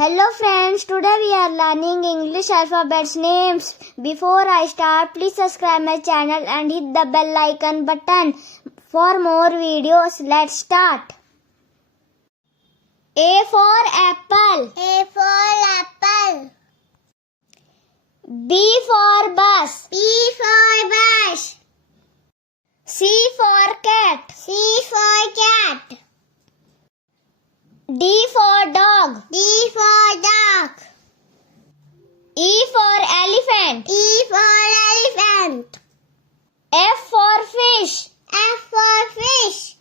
Hello friends, today we are learning English alphabets names. Before I start, please subscribe my channel and hit the bell icon button for more videos. Let's start. A for apple. A for apple. B for bus. B for bus. C for cat. C for cat. D for dog. D for dog. E for elephant. E for elephant. F for fish. F for fish.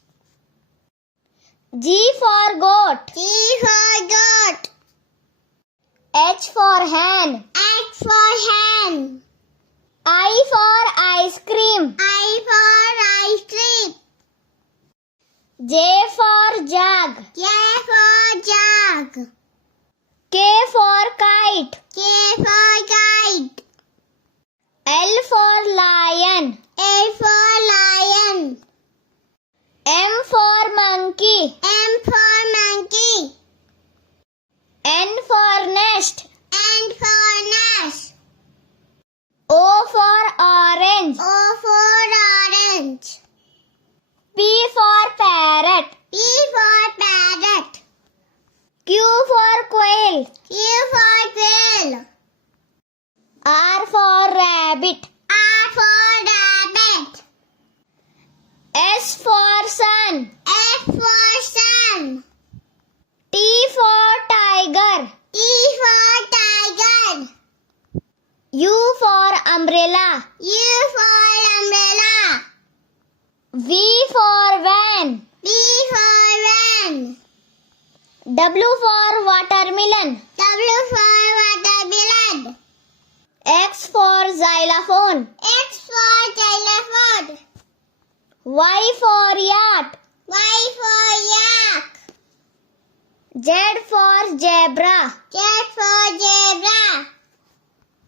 G for goat. G for goat. H for hen. H for hen. I for ice cream. I for ice cream. J for jug. J for jug. K for kite. K for kite. L for lion. L for lion. M for monkey. M for monkey. N for nest. N for nest. O for orange. O for orange. P for parrot. P for parrot. Q for quail. Q for quail. R for rabbit. R for rabbit. S for sun. S for sun. T for tiger. T for tiger. U for umbrella. U for umbrella. V for van. V for van. W for watermelon. W for watermelon. X for xylophone. X for xylophone. Y for yacht. Y for yak. Z for zebra. Z for zebra.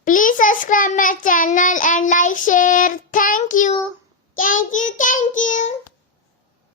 Please subscribe my channel and like, share. Thank you. Thank you, thank you.